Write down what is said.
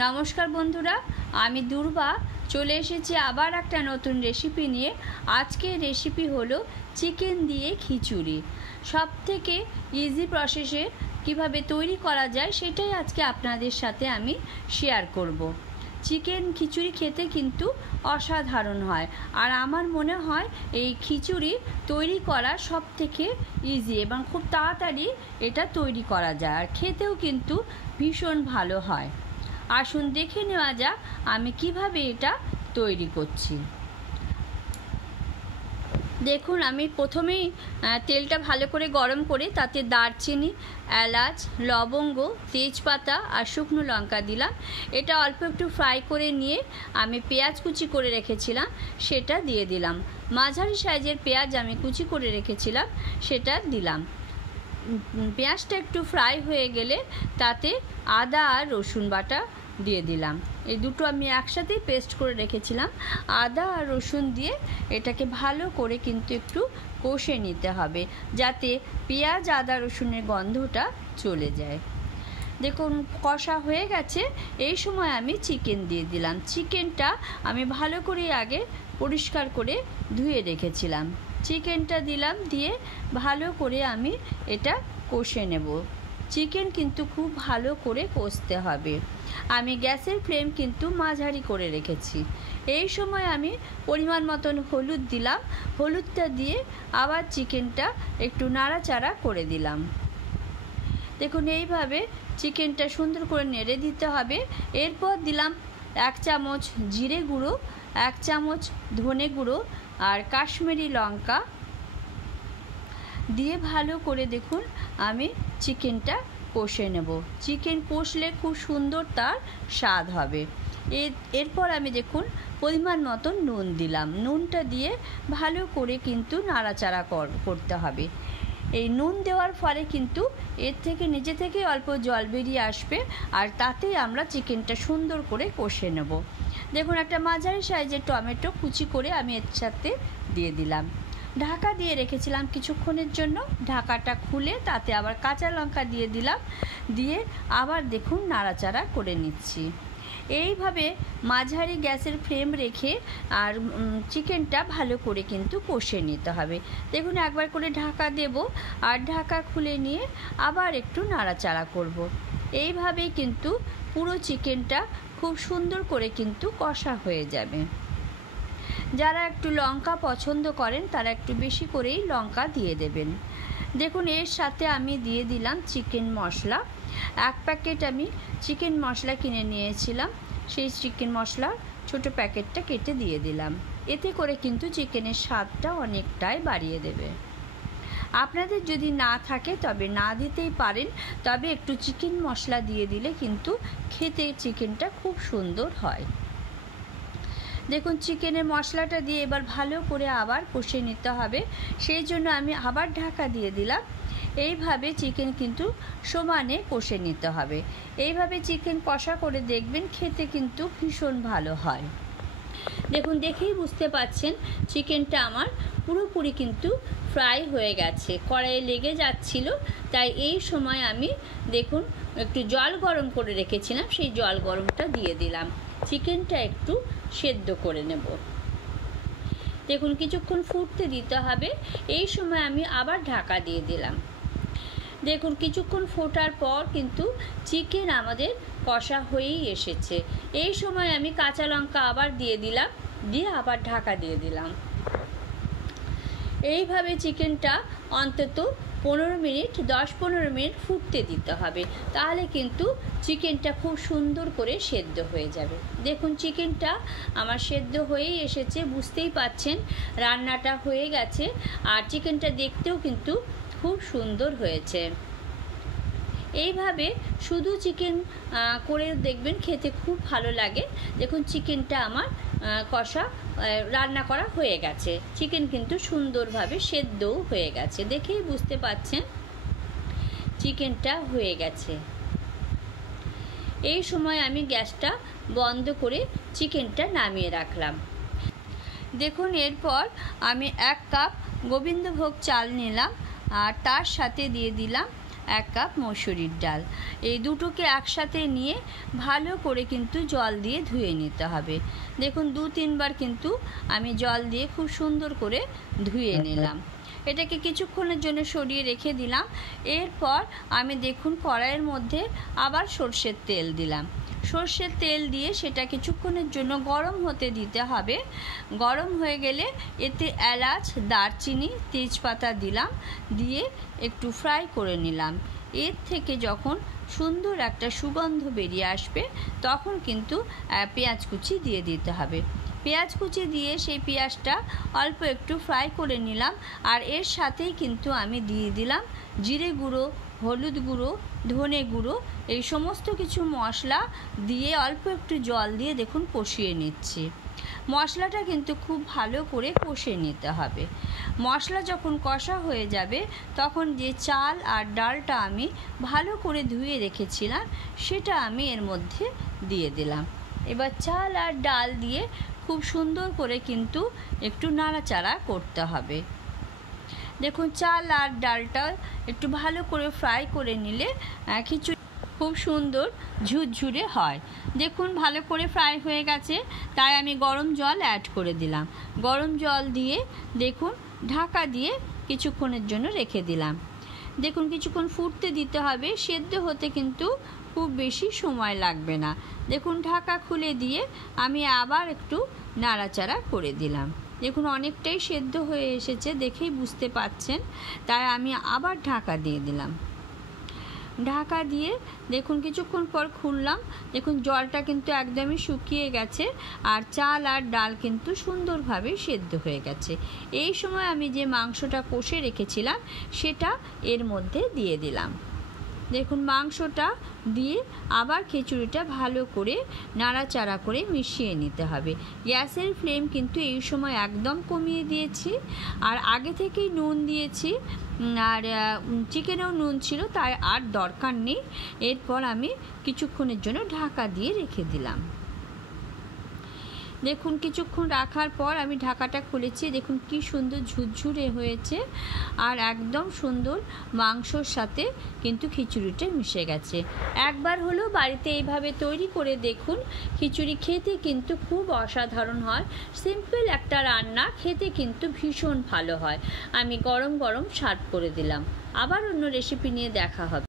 নমস্কার বন্ধুরা, আমি দুর্বা চলে এসেছি আবার একটা নতুন রেসিপি নিয়ে। আজকের রেসিপি হলো চিকেন দিয়ে খিচুড়ি। সবথেকে ইজি প্রসেসে কিভাবে তৈরি করা যায় সেটাই আজকে আপনাদের সাথে আমি শেয়ার করব। চিকেন খিচুড়ি খেতে কিন্তু অসাধারণ হয়, আর আমার মনে হয় এই খিচুড়ি তৈরি করা সবথেকে ইজি এবং খুব তাড়াতাড়ি এটা তৈরি করা যায়, আর খেতেও কিন্তু ভীষণ ভালো হয়। আসুন দেখে নেওয়া যাক আমি কিভাবে এটা তৈরি করছি। দেখুন, আমি প্রথমেই তেলটা ভালো করে গরম করে তাতে দারচিনি, এলাচ, লবঙ্গ, তেজপাতা আর শুকনো লঙ্কা দিলাম। এটা অল্প একটু ফ্রাই করে নিয়ে আমি পেঁয়াজ কুচি করে রেখেছিলাম সেটা দিয়ে দিলাম। মাঝারি সাইজের পেঁয়াজ আমি কুচি করে রেখেছিলাম সেটা দিলাম। পেঁয়াজটা একটু ফ্রাই হয়ে গেলে তাতে আদা আর রসুন বাটা দিয়ে দিলাম। এই দুটো আমি একসাথেই পেস্ট করে রেখেছিলাম। আদা আর রসুন দিয়ে এটাকে ভালো করে কিন্তু একটু কষে নিতে হবে, যাতে পেঁয়াজ আদা রসুনের গন্ধটা চলে যায়। দেখুন কষা হয়ে গেছে। এই সময় আমি চিকেন দিয়ে দিলাম। চিকেনটা আমি ভালো করে আগে পরিষ্কার করে ধুয়ে রেখেছিলাম। চিকেনটা দিলাম, দিয়ে ভালো করে আমি এটা কষে নেব। চিকেন কিন্তু খুব ভালো করে কষতে হবে। আমি গ্যাসের ফ্লেম কিন্তু মাঝারি করে রেখেছি। এই সময় আমি পরিমাণ মতন হলুদ দিলাম। হলুদটা দিয়ে আবার চিকেনটা একটু নাড়াচাড়া করে দিলাম। দেখুন এইভাবে চিকেনটা সুন্দর করে নেড়ে দিতে হবে। এরপর দিলাম 1 চামচ জিরে গুঁড়ো, 1 চামচ ধনে গুঁড়ো আর কাশ্মীরি লঙ্কা দিয়ে ভালো করে দেখুন আমি চিকেনটা কষে নেব। চিকেন কষলে খুব সুন্দর তার স্বাদ হবে। এরপর আমি দেখুন পরিমাণ মতন নুন দিলাম। নুনটা দিয়ে ভালো করে কিন্তু নাড়াচাড়া করতে হবে। এই নুন দেওয়ার ফলে কিন্তু এর থেকে নিজে থেকে অল্প জল বেরিয়ে আসবে, আর তাতেই আমরা চিকেনটা সুন্দর করে কষে নেব। দেখুন একটা মাঝারি সাইজের টমেটো কুচি করে আমি এর সাথে দিয়ে দিলাম। ঢাকা দিয়ে রেখেছিলাম কিছুক্ষণের জন্য। ঢাকাটা খুলে তাতে আবার কাঁচা লঙ্কা দিয়ে দিলাম, দিয়ে আবার দেখুন নাড়াচাড়া করে নিচ্ছি। এইভাবে মাঝারি গ্যাসের ফ্লেম রেখে আর চিকেনটা ভালো করে কিন্তু কষে নিতে হবে। দেখুন একবার করে ঢাকা দেব আর ঢাকা খুলে নিয়ে আবার একটু নাড়াচাড়া করব। এইভাবেই কিন্তু পুরো চিকেনটা খুব সুন্দর করে কিন্তু কষা হয়ে যাবে। যারা একটু লঙ্কা পছন্দ করেন তারা একটু বেশি করেই লঙ্কা দিয়ে দেবেন। দেখুন এর সাথে আমি দিয়ে দিলাম চিকেন মশলা। 1 প্যাকেট আমি চিকেন মশলা কিনে নিয়েছিলাম, সেই চিকেন মশলার ছোট প্যাকেটটা কেটে দিয়ে দিলাম। এতে করে কিন্তু চিকেনের স্বাদটা অনেকটাই বাড়িয়ে দেবে। আপনাদের যদি না থাকে তবে না দিতেই পারেন, তবে একটু চিকেন মশলা দিয়ে দিলে কিন্তু খেতে চিকেনটা খুব সুন্দর হয়। দেখুন চিকেনের মশলাটা দিয়ে এবার ভালো করে আবার কষে নিতে হবে, সেই জন্য আমি আবার ঢাকা দিয়ে দিলাম। এইভাবে চিকেন কিন্তু সমানে কষে নিতে হবে। এইভাবে চিকেন কষা করে দেখবেন খেতে কিন্তু ভীষণ ভালো হয়। দেখুন দেখেই বুঝতে পাচ্ছেন চিকেনটা আমার পুরোপুরি কিন্তু ফ্রাই হয়ে গেছে, কড়াইয়ে লেগে যাচ্ছিল। তাই এই সময় আমি দেখুন একটু জল গরম করে রেখেছিলাম, সেই জল গরমটা দিয়ে দিলাম। চিকেনটা একটু সেদ্ধ করে নেব। দেখুন কিছুক্ষণ ফুটতে দিতে হবে। এই সময় আমি আবার ঢাকা দিয়ে দিলাম। দেখুন কিছুক্ষণ ফোটার পর কিন্তু চিকেন আমাদের কষা হয়েই এসেছে। এই সময় আমি কাঁচা লঙ্কা আবার দিয়ে দিলাম, দিয়ে আবার ঢাকা দিয়ে দিলাম। এইভাবে চিকেনটা অন্তত 15 মিনিট 10-15 মিনিট ফুটতে দিতে হবে, তাহলে কিন্তু চিকেনটা খুব সুন্দর করে সেদ্ধ হয়ে যাবে। দেখুন চিকেনটা আমার সেদ্ধ হয়েই এসেছে, বুঝতেই পাচ্ছেন রান্নাটা হয়ে গেছে, আর চিকেনটা দেখতেও কিন্তু খুব সুন্দর হয়েছে। এইভাবে শুধু চিকেন করে দেখবেন খেতে খুব ভালো লাগে। দেখুন চিকেনটা আমার কষা রান্না করা হয়ে গেছে। চিকেন কিন্তু সুন্দরভাবে সেদ্ধও হয়ে গেছে, দেখেই বুঝতে পাচ্ছেন চিকেনটা হয়ে গেছে। এই সময় আমি গ্যাসটা বন্ধ করে চিকেনটা নামিয়ে রাখলাম। দেখুন এরপর আমি 1 কাপ গোবিন্দভোগ চাল নিলাম, আর তার সাথে দিয়ে দিলাম 1 কাপ মসুরির ডাল। এই দুটোকে একসাথে নিয়ে ভালো করে কিন্তু জল দিয়ে ধুয়ে নিতে হবে। দেখুন 2-3 বার কিন্তু আমি জল দিয়ে খুব সুন্দর করে ধুয়ে নিলাম। এটাকে কিছুক্ষণের জন্য সরিয়ে রেখে দিলাম। এরপর আমি দেখুন কড়াইয়ের মধ্যে আবার সর্ষের তেল দিলাম। সর্ষের তেল দিয়ে সেটা কিছুক্ষণের জন্য গরম হতে দিতে হবে। গরম হয়ে গেলে এতে এলাচ, দারচিনি, তেজপাতা দিলাম, দিয়ে একটু ফ্রাই করে নিলাম। এর থেকে যখন সুন্দর একটা সুগন্ধ বেরিয়ে আসবে তখন কিন্তু পেঁয়াজ কুচি দিয়ে দিতে হবে। পেঁয়াজ কুচি দিয়ে সেই পেঁয়াজটা অল্প একটু ফ্রাই করে নিলাম। আর এর সাথেই কিন্তু আমি দিয়ে দিলাম জিরে গুঁড়ো, হলুদ গুঁড়ো, ধনে গুঁড়ো, এই সমস্ত কিছু মশলা দিয়ে অল্প একটু জল দিয়ে দেখুন কষিয়ে নিচ্ছি। মশলাটা কিন্তু খুব ভালো করে কষে নিতে হবে। মশলা যখন কষা হয়ে যাবে তখন যে চাল আর ডালটা আমি ভালো করে ধুয়ে রেখেছিলাম সেটা আমি এর মধ্যে দিয়ে দিলাম। এবার চাল আর ডাল দিয়ে খুব সুন্দর করে কিন্তু একটু নাড়াচাড়া করতে হবে। দেখুন চাল আর ডালটা একটু ভালো করে ফ্রাই করে নিলে খিচুড়ি খুব সুন্দর ঝুরঝুরে হয়। দেখুন ভালো করে ফ্রাই হয়ে গেছে, তাই আমি গরম জল অ্যাড করে দিলাম। গরম জল দিয়ে দেখুন ঢাকা দিয়ে কিছুক্ষণের জন্য রেখে দিলাম। দেখুন কিছুক্ষণ ফুটতে দিতে হবে, সেদ্ধ হতে কিন্তু খুব বেশি সময় লাগবে না। দেখুন ঢাকা খুলে দিয়ে আমি আবার একটু নাড়াচাড়া করে দিলাম। দেখুন অনেকটাই সেদ্ধ হয়ে এসেছে, দেখেই বুঝতে পাচ্ছেন, তাই আমি আবার ঢাকা দিয়ে দিলাম। ঢাকা দিয়ে দেখুন কিছুক্ষণ পর খুললাম। দেখুন জলটা কিন্তু একদমই শুকিয়ে গেছে আর চাল আর ডাল কিন্তু সুন্দরভাবে সেদ্ধ হয়ে গেছে। এই সময় আমি যে মাংসটা কষে রেখেছিলাম সেটা এর মধ্যে দিয়ে দিলাম। দেখুন মাংসটা দিয়ে আবার খিচুড়িটা ভালো করে নাড়াচাড়া করে মিশিয়ে নিতে হবে। গ্যাসের ফ্লেম কিন্তু এই সময় একদম কমিয়ে দিয়েছি, আর আগে থেকেই নুন দিয়েছি, আর চিকেনেও নুন ছিল, তাই আর দরকার নেই। এরপর আমি কিছুক্ষণের জন্য ঢাকা দিয়ে রেখে দিলাম। দেখুন কিছুক্ষণ রাখার পর আমি ঢাকাটা খুলেছি। দেখুন কি সুন্দর ঝুরঝুরে হয়েছে আর একদম সুন্দর মাংসর সাথে কিন্তু খিচুড়িটা মিশে গেছে। একবার হলেও বাড়িতে এইভাবে তৈরি করে দেখুন, খিচুড়ি খেতে কিন্তু খুব অসাধারণ হয়। সিম্পল একটা রান্না, খেতে কিন্তু ভীষণ ভালো হয়। আমি গরম গরম সার্ভ করে দিলাম। আবার অন্য রেসিপি নিয়ে দেখা হবে।